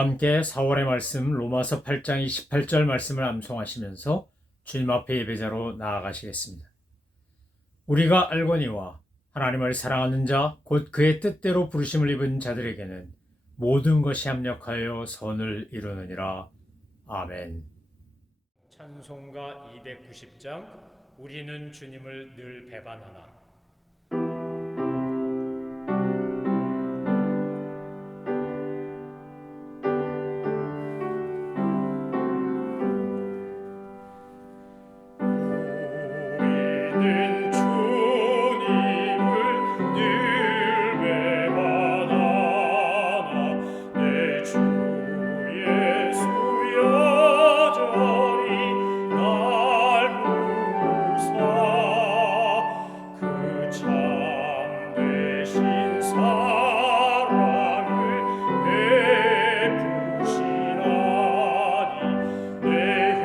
저와 함께 4월의 말씀 로마서 8장 28절 말씀을 암송하시면서 주님 앞에 예배자로 나아가시겠습니다. 우리가 알거니와 하나님을 사랑하는 자 곧 그의 뜻대로 부르심을 입은 자들에게는 모든 것이 합력하여 선을 이루느니라. 아멘. 찬송가 290장 우리는 주님을 늘 배반하나. 우리는 주님을 늘 배반하나 내 주 예수 여전히 날 부사 그 참되신 사랑을 베푸시나니 내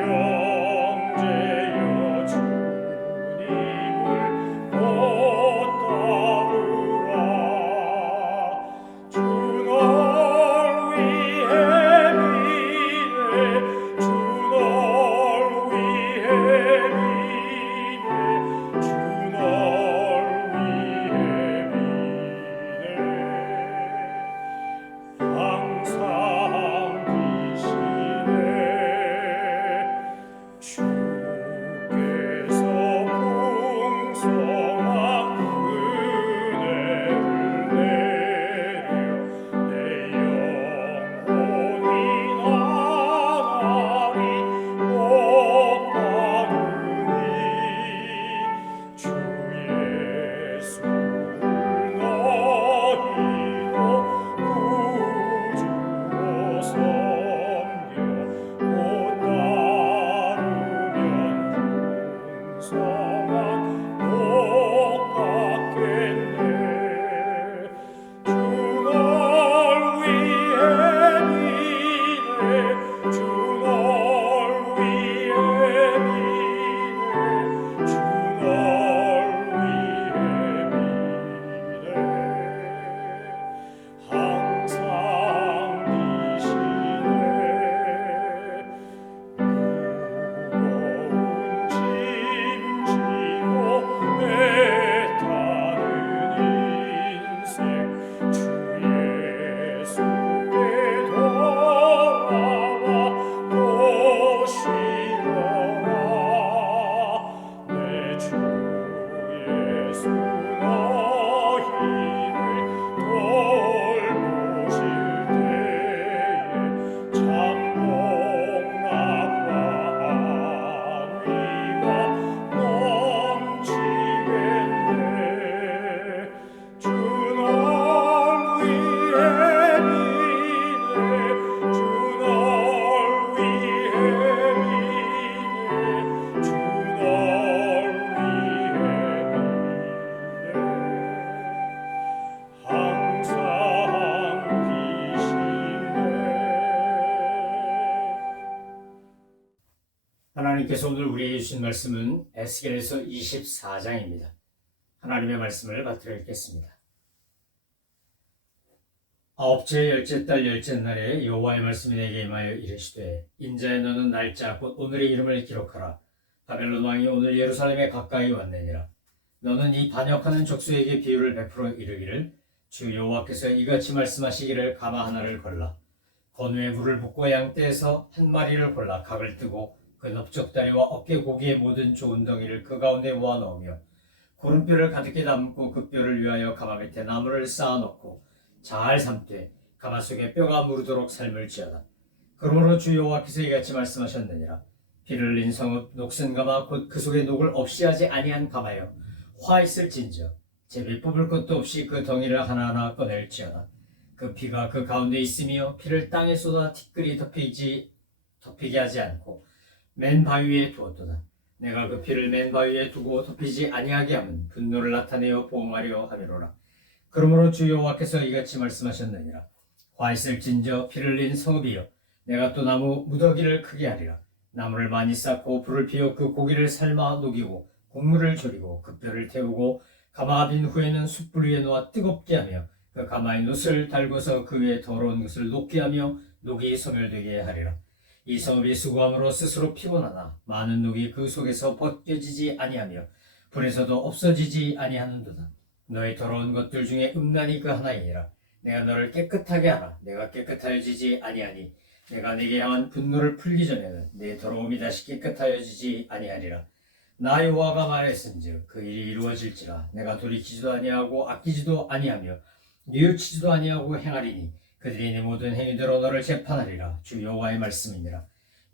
형제여 주님을 못 따르라. 주 널 위해 미네 주 널 위해 미네 주 널 위해 미네 항상 계시네. 주께서 풍성한 은혜를 내려 내 영혼이 나날이 복받으니 주 예수를 너희도 구주로 섬겨 못 따르면 풍성한 복 받겠네. 주 널 위해 미네 주 널 위해 미네 주 널 위해 미네 항상 계시네. 무거운 짐 지고 애타는 인생 주 예수께 돌아와 보시려라. 내 주 예수 너희를 돌보실 때에 참 복락과 안위가 넘치겠네. 주 널 위해 미네 주 널 위해 미네 주 널 위해 미네 항상 계시네. 하나님께서 오늘 우리에게 주신 말씀은 에스겔에서 24장입니다. 하나님의 말씀을 받들어 읽겠습니다. 아홉째 열째 달 열째 날에 여호와의 말씀이 내게 임하여 이르시되 인자야 너는 날짜 곧 오늘의 이름을 기록하라. 바벨론 왕이 오늘 예루살렘에 가까이 왔느니라. 너는 이 반역하는 족속에게 비유를 베풀어 이르기를 주 여호와께서 이같이 말씀하시기를 가마 하나를 골라 건우에 물을 붓고 양떼에서 한 마리를 골라 각을 뜨고 그 넓적다리와 어깨 고기의 모든 좋은 덩이를 그 가운데 모아 넣으며 구름뼈를 가득히 담고 그 뼈를 위하여 가마 밑에 나무를 쌓아 놓고 잘 삶되 가마 속에 뼈가 무르도록 삶을지어다. 그러므로 주 여호와께서 이같이 말씀하셨느니라. 피를 흘린 성읍 녹슨 가마 곧 그 속에 녹을 없이 하지 아니한 가마여 화 있을진저 제비 뽑을 것도 없이 그 덩이를 하나하나 꺼낼지어다. 그 피가 그 가운데 있으며 피를 땅에 쏟아 티끌이 덮이게 하지 않고 맨 바위 위에 두었도다. 내가 그 피를 맨 바위 위에 두고 덮이지 아니하게 하면 분노를 나타내어 보응하려 함이로라. 그러므로 주 여호와께서 이같이 말씀하셨느니라. 화 있을진저 피를 흘린 성읍이여 내가 또 나무 무더기를 크게 하리라. 나무를 많이 쌓고 불을 피워 그 고기를 삶아 녹이고 곡물을 졸이고 그 뼈를 태우고 가마가 빈 후에는 숯불 위에 놓아 뜨겁게 하며 그 가마에 놋을 달고서 그 위에 더러운 것을 녹게 하며 녹이 소멸되게 하리라. 이 성읍이 수고함으로 스스로 피곤하나 많은 녹이 그 속에서 벗겨지지 아니하며 불에서도 없어지지 아니하는도다. 너의 더러운 것들 중에 음란이 그 하나이니라. 내가 너를 깨끗하게 하라. 내가 깨끗하여지지 아니하니 내가 네게 향한 분노를 풀기 전에는 네 더러움이 다시 깨끗하여지지 아니하리라. 나 여호와가 말했은즉 그 일이 이루어질지라. 내가 돌이키지도 아니하고 아끼지도 아니하며 뉘우치지도 아니하고 행하리니 그들이 네 모든 행위대로 너를 재판하리라. 주 여호와의 말씀이니라.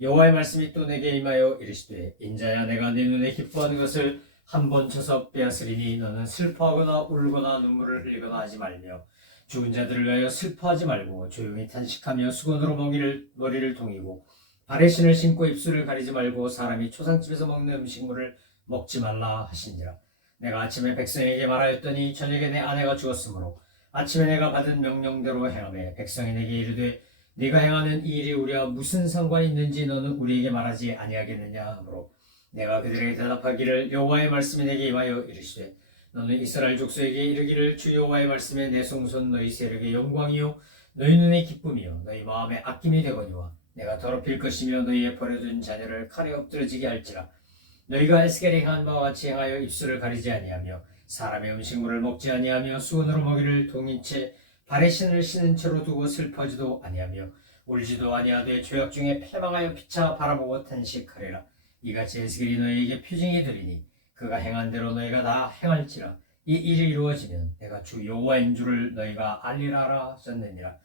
여호와의 말씀이 또 내게 임하여 이르시되 인자야 내가 네 눈에 기뻐하는 것을 한 번 쳐서 빼앗으리니 너는 슬퍼하거나 울거나 눈물을 흘리거나 하지 말며 죽은 자들을 위하여 슬퍼하지 말고 조용히 탄식하며 수건으로 머리를 동이고 발에 신을 신고 입술을 가리지 말고 사람이 초상집에서 먹는 음식물을 먹지 말라 하시니라. 내가 아침에 백성에게 말하였더니 저녁에 내 아내가 죽었으므로 아침에 내가 받은 명령대로 행하며 백성이 내게 이르되 네가 행하는 이 일이 우리와 무슨 상관이 있는지 너는 우리에게 말하지 아니하겠느냐 하므로 내가 그들에게 대답하기를 여호와의 말씀이 내게 임하여 이르시되 너는 이스라엘 족속에게 이르기를 주 여호와의 말씀에 내 송손 너희 세력의 영광이요 너희 눈의 기쁨이요 너희 마음의 아낌이 되거니와 내가 더럽힐 것이며 너희의 버려둔 자녀를 칼에 엎드러지게 할지라. 너희가 에스겔이 행한 바와 같이 행하여 입술을 가리지 아니하며 사람의 음식물을 먹지 아니하며 수건으로 먹이를 동인 채 발에 신을 신은 채로 두고 슬퍼지도 아니하며 울지도 아니하되 죄악 중에 패망하여 피차 바라보고 탄식하리라. 이같이 에스겔이 너희에게 표징이 되리니 그가 행한 대로 너희가 다 행할지라. 이 일이 이루어지면 내가 주 여호와인 줄을 너희가 알리라 하셨느니라.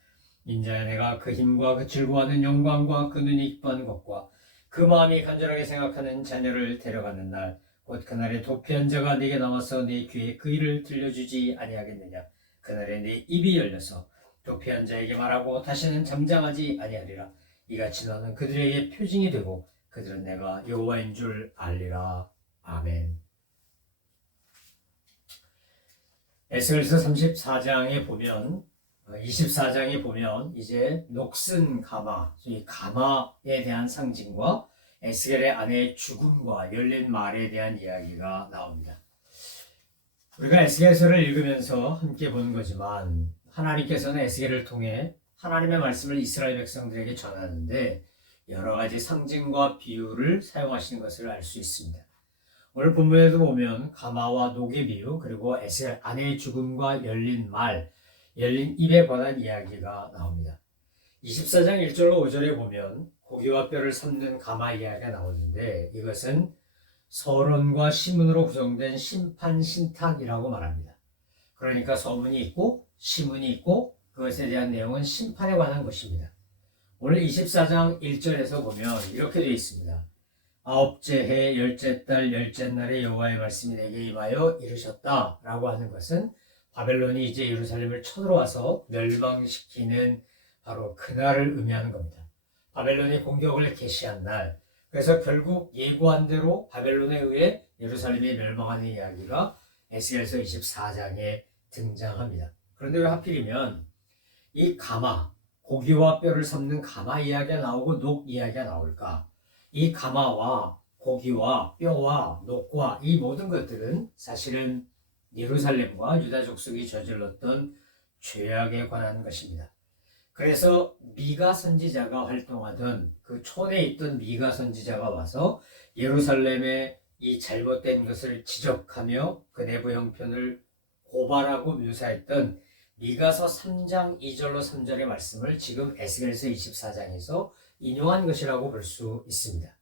인자야 내가 그 힘과 그 즐거워하는 영광과 그 눈이 기뻐하는 것과 그 마음이 간절하게 생각하는 자녀를 데려가는 날 곧 그날에 도피한 자가 네게 나와서 네 귀에 그 일을 들려주지 아니하겠느냐. 그날에 네 입이 열려서 도피한 자에게 말하고 다시는 잠잠하지 아니하리라. 이같이 너는 그들에게 표징이 되고 그들은 내가 여호와인 줄 알리라. 아멘. 에스겔서 34장에 보면 24장에 보면 이제 녹슨 가마, 이 가마에 대한 상징과 에스겔의 아내의 죽음과 열린 말에 대한 이야기가 나옵니다. 우리가 에스겔서를 읽으면서 함께 보는 거지만 하나님께서는 에스겔을 통해 하나님의 말씀을 이스라엘 백성들에게 전하는데 여러 가지 상징과 비유를 사용하시는 것을 알 수 있습니다. 오늘 본문에도 보면 가마와 녹의 비유 그리고 에스겔 아내의 죽음과 열린 말, 열린 입에 관한 이야기가 나옵니다. 24장 1절로 5절에 보면 고기와 뼈를 삶는 가마 이야기가 나오는데 이것은 서론과 시문으로 구성된 심판 신탁이라고 말합니다. 그러니까 서문이 있고 시문이 있고 그것에 대한 내용은 심판에 관한 것입니다. 오늘 24장 1절에서 보면 이렇게 되어 있습니다. 아홉째 해 열째 달 열째 날에 여호와의 말씀이 내게 임하여 이르셨다 라고 하는 것은 바벨론이 이제 예루살렘을 쳐들어와서 멸망시키는 바로 그날을 의미하는 겁니다. 바벨론이 공격을 개시한 날, 그래서 결국 예고한 대로 바벨론에 의해 예루살렘이 멸망하는 이야기가 에스겔서 24장에 등장합니다. 그런데 왜 하필이면 이 가마, 고기와 뼈를 삶는 가마 이야기가 나오고 녹 이야기가 나올까? 이 가마와 고기와 뼈와 녹과 이 모든 것들은 사실은 예루살렘과 유다 족속이 저질렀던 죄악에 관한 것입니다. 그래서 미가 선지자가 활동하던 그 촌에 있던 미가 선지자가 와서 예루살렘의 이 잘못된 것을 지적하며 그 내부 형편을 고발하고 묘사했던 미가서 3장 2절로 3절의 말씀을 지금 에스겔서 24장에서 인용한 것이라고 볼 수 있습니다.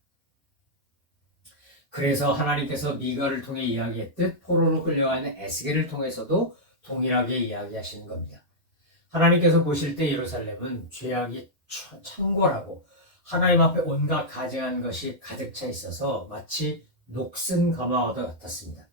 그래서 하나님께서 미가를 통해 이야기했듯 포로로 끌려가는 에스겔을 통해서도 동일하게 이야기하시는 겁니다. 하나님께서 보실 때 예루살렘은 죄악이 창궐하고 하나님 앞에 온갖 가증한 것이 가득 차 있어서 마치 녹슨 가마와 같았습니다.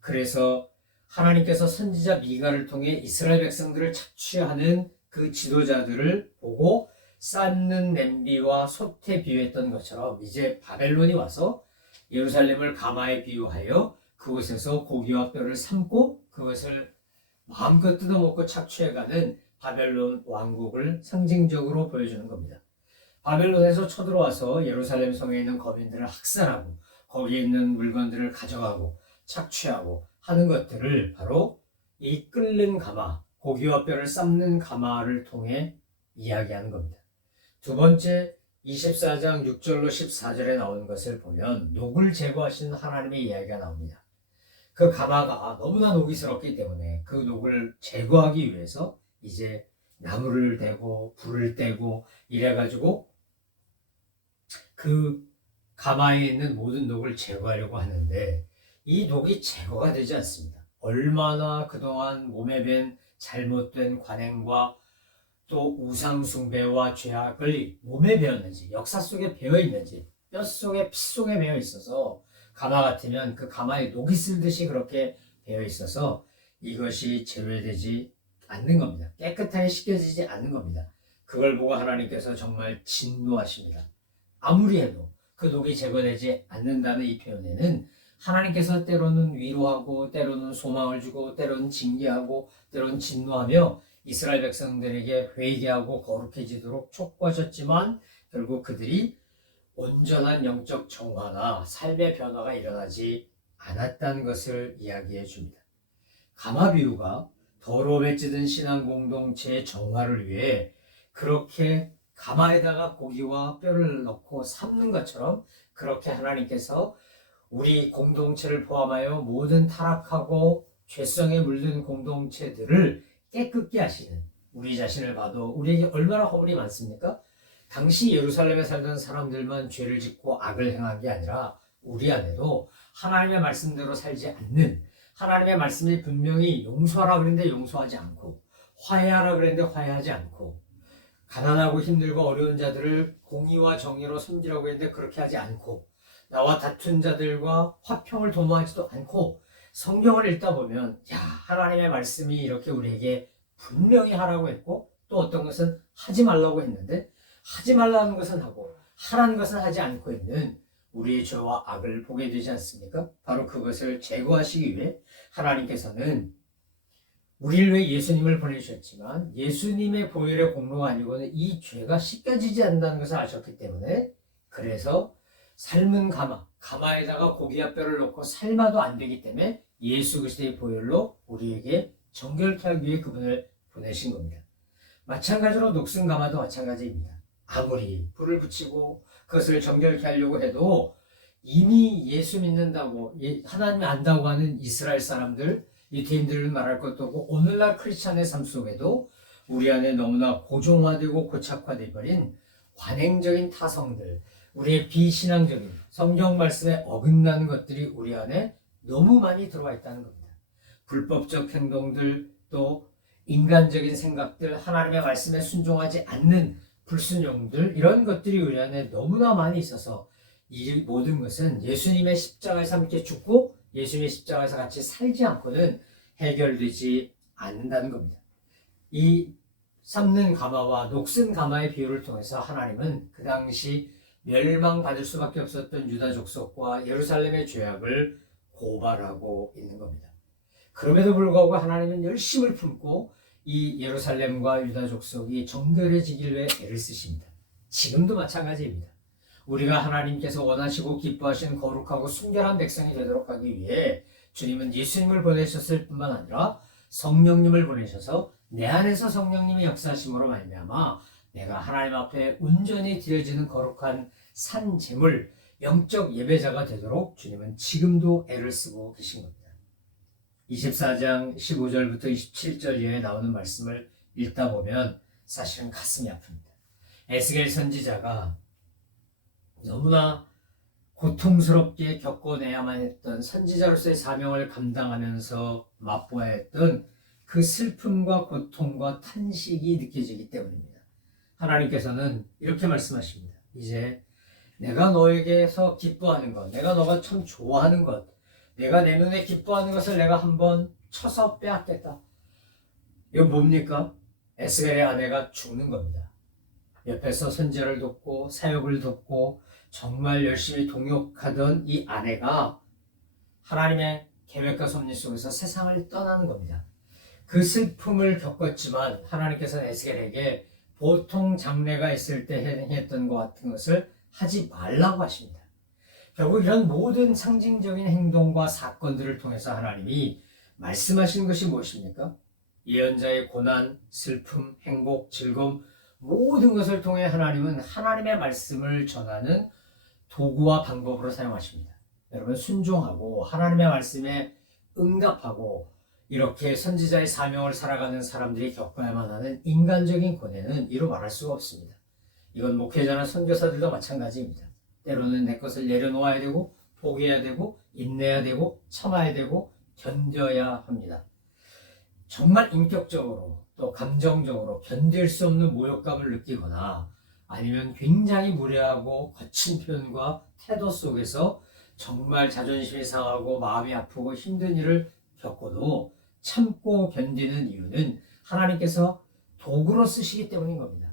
그래서 하나님께서 선지자 미가를 통해 이스라엘 백성들을 착취하는 그 지도자들을 보고 쌓는 냄비와 솥에 비유했던 것처럼 이제 바벨론이 와서 예루살렘을 가마에 비유하여 그곳에서 고기와 뼈를 삶고 그것을 마음껏 뜯어먹고 착취해가는 바벨론 왕국을 상징적으로 보여주는 겁니다. 바벨론에서 쳐들어와서 예루살렘 성에 있는 거민들을 학살하고 거기에 있는 물건들을 가져가고 착취하고 하는 것들을 바로 이 끓는 가마, 고기와 뼈를 삶는 가마를 통해 이야기하는 겁니다. 두 번째 24장 6절로 14절에 나오는 것을 보면 녹을 제거하시는 하나님의 이야기가 나옵니다. 그 가마가 너무나 녹이스럽기 때문에 그 녹을 제거하기 위해서 이제 나무를 대고 불을 떼고 이래가지고 그 가마에 있는 모든 녹을 제거하려고 하는데 이 녹이 제거가 되지 않습니다. 얼마나 그동안 몸에 밴 잘못된 관행과 또 우상숭배와 죄악을 몸에 배었는지, 역사 속에 배어있는지, 뼛속에 피 속에 배어 있어서 가마 같으면 그 가마에 녹이 쓸듯이 그렇게 배어 있어서 이것이 제외되지 않는 겁니다. 깨끗하게 씻겨지지 않는 겁니다. 그걸 보고 하나님께서 정말 진노하십니다. 아무리 해도 그 녹이 제거되지 않는다는 이 표현에는 하나님께서 때로는 위로하고 때로는 소망을 주고 때로는 징계하고 때로는 진노하며 이스라엘 백성들에게 회개하고 거룩해지도록 촉구하셨지만 결국 그들이 온전한 영적 정화나 삶의 변화가 일어나지 않았다는 것을 이야기해 줍니다. 가마 비유가 더러움에 찌든 신앙 공동체의 정화를 위해 그렇게 가마에다가 고기와 뼈를 넣고 삶는 것처럼 그렇게 하나님께서 우리 공동체를 포함하여 모든 타락하고 죄성에 물든 공동체들을 깨끗게 하시는, 우리 자신을 봐도 우리에게 얼마나 허물이 많습니까? 당시 예루살렘에 살던 사람들만 죄를 짓고 악을 행한 게 아니라 우리 안에도 하나님의 말씀대로 살지 않는, 하나님의 말씀이 분명히 용서하라 그랬는데 용서하지 않고 화해하라 그랬는데 화해하지 않고 가난하고 힘들고 어려운 자들을 공의와 정의로 섬기라고 했는데 그렇게 하지 않고 나와 다툰 자들과 화평을 도모하지도 않고 성경을 읽다 보면 하나님의 말씀이 이렇게 우리에게 분명히 하라고 했고 또 어떤 것은 하지 말라고 했는데 하지 말라는 것은 하고 하라는 것은 하지 않고 있는 우리의 죄와 악을 보게 되지 않습니까? 바로 그것을 제거하시기 위해 하나님께서는 우리를 위해 예수님을 보내주셨지만 예수님의 보혈의 공로가 아니고는 이 죄가 씻겨지지 않는다는 것을 아셨기 때문에 그래서 삶은 가마에다가 고기와 뼈를 넣고 삶아도 안 되기 때문에 예수 그리스도의 보혈로 우리에게 정결케 하기 위해 그분을 보내신 겁니다. 마찬가지로 녹슨 가마도 마찬가지입니다. 아무리 불을 붙이고 그것을 정결케 하려고 해도 이미 예수 믿는다고 하나님이 안다고 하는 이스라엘 사람들, 유대인들을 말할 것도 없고 오늘날 크리스찬의 삶 속에도 우리 안에 너무나 고정화되고 고착화되어 버린 관행적인 타성들, 우리의 비신앙적인 성경 말씀에 어긋나는 것들이 우리 안에 너무 많이 들어와 있다는 겁니다. 불법적 행동들, 또 인간적인 생각들, 하나님의 말씀에 순종하지 않는 불순종들, 이런 것들이 우리 안에 너무나 많이 있어서 이 모든 것은 예수님의 십자가에서 함께 죽고 예수님의 십자가에서 같이 살지 않고는 해결되지 않는다는 겁니다. 이 삶는 가마와 녹슨 가마의 비유를 통해서 하나님은 그 당시 멸망받을 수밖에 없었던 유다 족속과 예루살렘의 죄악을 고발하고 있는 겁니다. 그럼에도 불구하고 하나님은 열심을 품고 이 예루살렘과 유다 족속이 정결해지길 위해 애를 쓰십니다. 지금도 마찬가지입니다. 우리가 하나님께서 원하시고 기뻐하신 거룩하고 순결한 백성이 되도록 하기 위해 주님은 예수님을 보내셨을 뿐만 아니라 성령님을 보내셔서 내 안에서 성령님의 역사하심으로 말미암아 내가 하나님 앞에 온전히 드려지는 거룩한 산 제물, 영적 예배자가 되도록 주님은 지금도 애를 쓰고 계신 겁니다. 24장 15절부터 27절 이하에 나오는 말씀을 읽다 보면 사실은 가슴이 아픕니다. 에스겔 선지자가 너무나 고통스럽게 겪어내야만 했던 선지자로서의 사명을 감당하면서 맛보아야 했던 그 슬픔과 고통과 탄식이 느껴지기 때문입니다. 하나님께서는 이렇게 말씀하십니다. 이제 내가 너에게서 기뻐하는 것, 내가 너가 참 좋아하는 것, 내가 내 눈에 기뻐하는 것을 내가 한번 쳐서 빼앗겠다. 이거 뭡니까? 에스겔의 아내가 죽는 겁니다. 옆에서 선지자를 돕고 사역을 돕고 정말 열심히 동역하던 이 아내가 하나님의 계획과 섭리 속에서 세상을 떠나는 겁니다. 그 슬픔을 겪었지만 하나님께서는 에스겔에게 보통 장래가 있을 때 행했던 것 같은 것을 하지 말라고 하십니다. 결국 이런 모든 상징적인 행동과 사건들을 통해서 하나님이 말씀하시는 것이 무엇입니까? 예언자의 고난, 슬픔, 행복, 즐거움 모든 것을 통해 하나님은 하나님의 말씀을 전하는 도구와 방법으로 사용하십니다. 여러분, 순종하고 하나님의 말씀에 응답하고 이렇게 선지자의 사명을 살아가는 사람들이 겪어야만 하는 인간적인 고뇌는 이루 말할 수가 없습니다. 이건 목회자나 선교사들도 마찬가지입니다. 때로는 내 것을 내려놓아야 되고 포기해야 되고 인내해야 되고 참아야 되고 견뎌야 합니다. 정말 인격적으로 또 감정적으로 견딜 수 없는 모욕감을 느끼거나 아니면 굉장히 무례하고 거친 표현과 태도 속에서 정말 자존심이 상하고 마음이 아프고 힘든 일을 겪어도 참고 견디는 이유는 하나님께서 도구로 쓰시기 때문인 겁니다.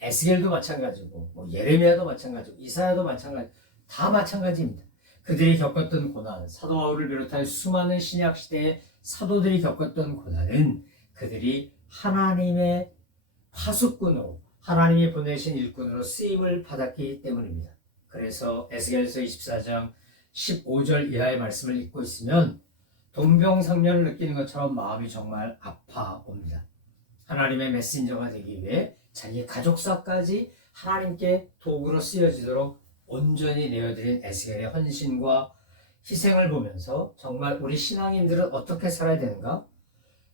에스겔도 마찬가지고 예레미야도 마찬가지고 이사야도 마찬가지, 다 마찬가지입니다. 그들이 겪었던 고난, 사도 바울을 비롯한 수많은 신약 시대의 사도들이 겪었던 고난은 그들이 하나님의 파수꾼으로, 하나님이 보내신 일꾼으로 쓰임을 받았기 때문입니다. 그래서 에스겔서 24장 15절 이하의 말씀을 읽고 있으면 동병상련을 느끼는 것처럼 마음이 정말 아파옵니다. 하나님의 메신저가 되기 위해 자기 가족사까지 하나님께 도구로 쓰여지도록 온전히 내어드린 에스겔의 헌신과 희생을 보면서 정말 우리 신앙인들은 어떻게 살아야 되는가?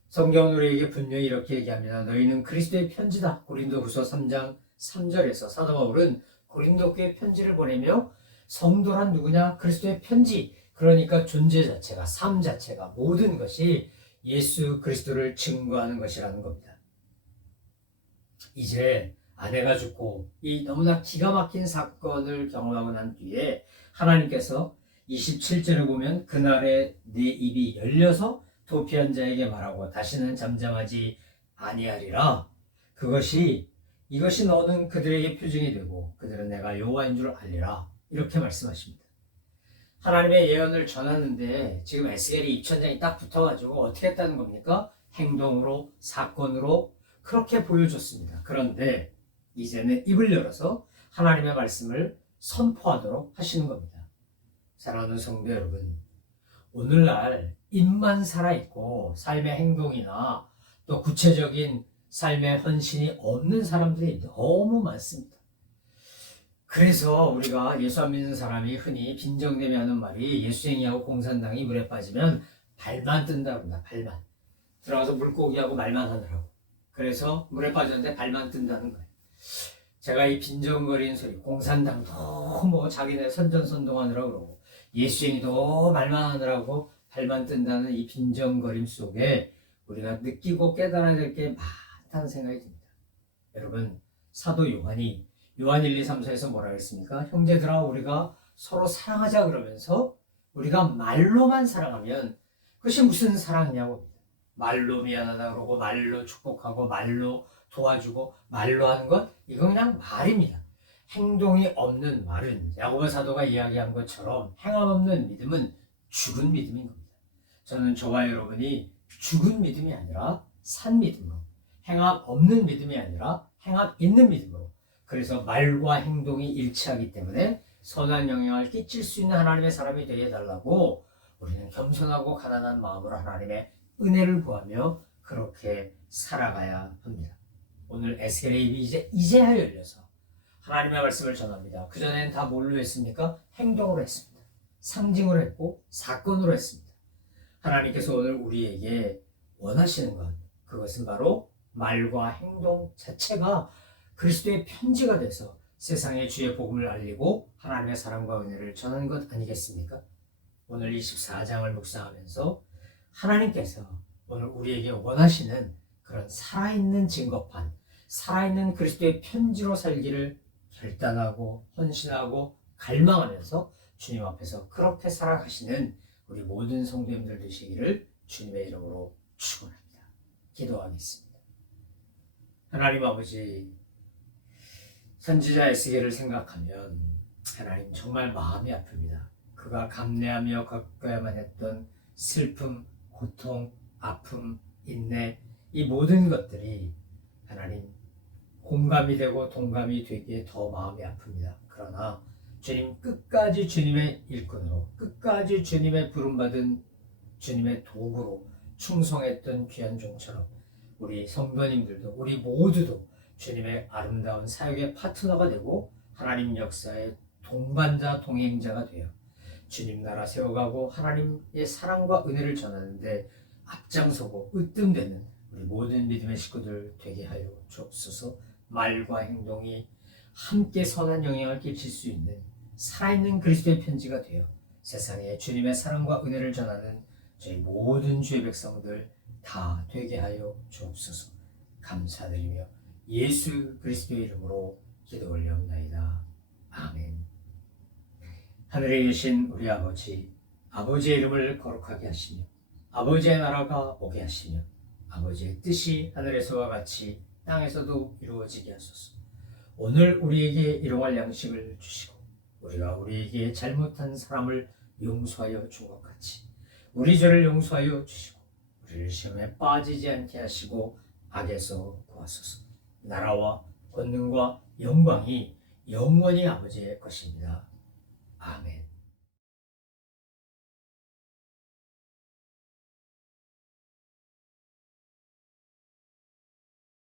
성경은 우리에게 분명히 이렇게 얘기합니다. 너희는 그리스도의 편지다. 고린도후서 3장 3절에서 사도 바울은 고린도 교회 편지를 보내며 성도란 누구냐? 그리스도의 편지. 그러니까 존재 자체가, 삶 자체가, 모든 것이 예수 그리스도를 증거하는 것이라는 겁니다. 이제 아내가 죽고 이 너무나 기가 막힌 사건을 경험하고 난 뒤에 하나님께서 27절을 보면 그날에 네 입이 열려서 도피한 자에게 말하고 다시는 잠잠하지 아니하리라. 이것이 너는 그들에게 표징이 되고 그들은 내가 여호와인 줄 알리라. 이렇게 말씀하십니다. 하나님의 예언을 전하는데 지금 에스겔이 입천장이 딱 붙어가지고 어떻게 했다는 겁니까? 행동으로, 사건으로 그렇게 보여줬습니다. 그런데 이제는 입을 열어서 하나님의 말씀을 선포하도록 하시는 겁니다. 사랑하는 성도 여러분, 오늘날 입만 살아있고 삶의 행동이나 또 구체적인 삶의 헌신이 없는 사람들이 너무 많습니다. 그래서 우리가 예수 안 믿는 사람이 흔히 빈정대며 하는 말이 예수쟁이하고 공산당이 물에 빠지면 발만 뜬다고 합니다. 발만. 들어가서 물고기하고 말만 하느라고. 그래서 물에 빠졌는데 발만 뜬다는 거예요. 제가 이 빈정거리는 소리, 공산당도 뭐 자기네 선전선동하느라고 그러고 예수쟁이도 말만 하느라고 발만 뜬다는 이 빈정거림 속에 우리가 느끼고 깨달아야 될 게 많다는 생각이 듭니다. 여러분, 사도 요한이 요한 1, 2, 3, 4에서 뭐라 그랬습니까? 형제들아, 우리가 서로 사랑하자 그러면서 우리가 말로만 사랑하면 그것이 무슨 사랑이냐고. 말로 미안하다 그러고 말로 축복하고 말로 도와주고 말로 하는 것, 이건 그냥 말입니다. 행동이 없는 말은 야고보 사도가 이야기한 것처럼 행함 없는 믿음은 죽은 믿음인 겁니다. 저는 저와 여러분이 죽은 믿음이 아니라 산 믿음으로, 행함 없는 믿음이 아니라 행함 있는 믿음으로, 그래서 말과 행동이 일치하기 때문에 선한 영향을 끼칠 수 있는 하나님의 사람이 되게 해달라고 우리는 겸손하고 가난한 마음으로 하나님의 은혜를 구하며 그렇게 살아가야 합니다. 오늘 에스겔의 입이 이제야 열려서 하나님의 말씀을 전합니다. 그전에는 다 뭘로 했습니까? 행동으로 했습니다. 상징으로 했고 사건으로 했습니다. 하나님께서 오늘 우리에게 원하시는 것, 그것은 바로 말과 행동 자체가 그리스도의 편지가 돼서 세상에 주의 복음을 알리고 하나님의 사랑과 은혜를 전하는 것 아니겠습니까? 오늘 24장을 묵상하면서 하나님께서 오늘 우리에게 원하시는 그런 살아있는 증거판, 살아있는 그리스도의 편지로 살기를 결단하고 헌신하고 갈망하면서 주님 앞에서 그렇게 살아가시는 우리 모든 성도님들 되시기를 주님의 이름으로 축원합니다. 기도하겠습니다. 하나님 아버지, 선지자 에스겔을 생각하면 하나님 정말 마음이 아픕니다. 그가 감내하며 겪어야만 했던 슬픔, 고통, 아픔, 인내, 이 모든 것들이 하나님 공감이 되고 동감이 되기에 더 마음이 아픕니다. 그러나 주님, 끝까지 주님의 일꾼으로, 끝까지 주님의 부름받은 주님의 도구로 충성했던 귀한 종처럼 우리 성도님들도, 우리 모두도 주님의 아름다운 사역의 파트너가 되고 하나님 역사의 동반자 동행자가 되어 주님 나라 세워가고 하나님의 사랑과 은혜를 전하는데 앞장서고 으뜸되는 우리 모든 믿음의 식구들 되게 하여 주옵소서. 말과 행동이 함께 선한 영향을 끼칠 수 있는 살아있는 그리스도의 편지가 되어 세상에 주님의 사랑과 은혜를 전하는 저희 모든 주의 백성들 다 되게 하여 주옵소서. 감사드리며 예수 그리스도의 이름으로 기도 올려옵나이다. 아멘. 하늘에 계신 우리 아버지, 아버지의 이름을 거룩하게 하시며 아버지의 나라가 오게 하시며 아버지의 뜻이 하늘에서와 같이 땅에서도 이루어지게 하소서. 오늘 우리에게 일용할 양식을 주시고 우리가 우리에게 잘못한 사람을 용서하여 준 것 같이 우리 죄를 용서하여 주시고 우리를 시험에 빠지지 않게 하시고 악에서 구하소서. 나라와 권능과 영광이 영원히 아버지의 것입니다.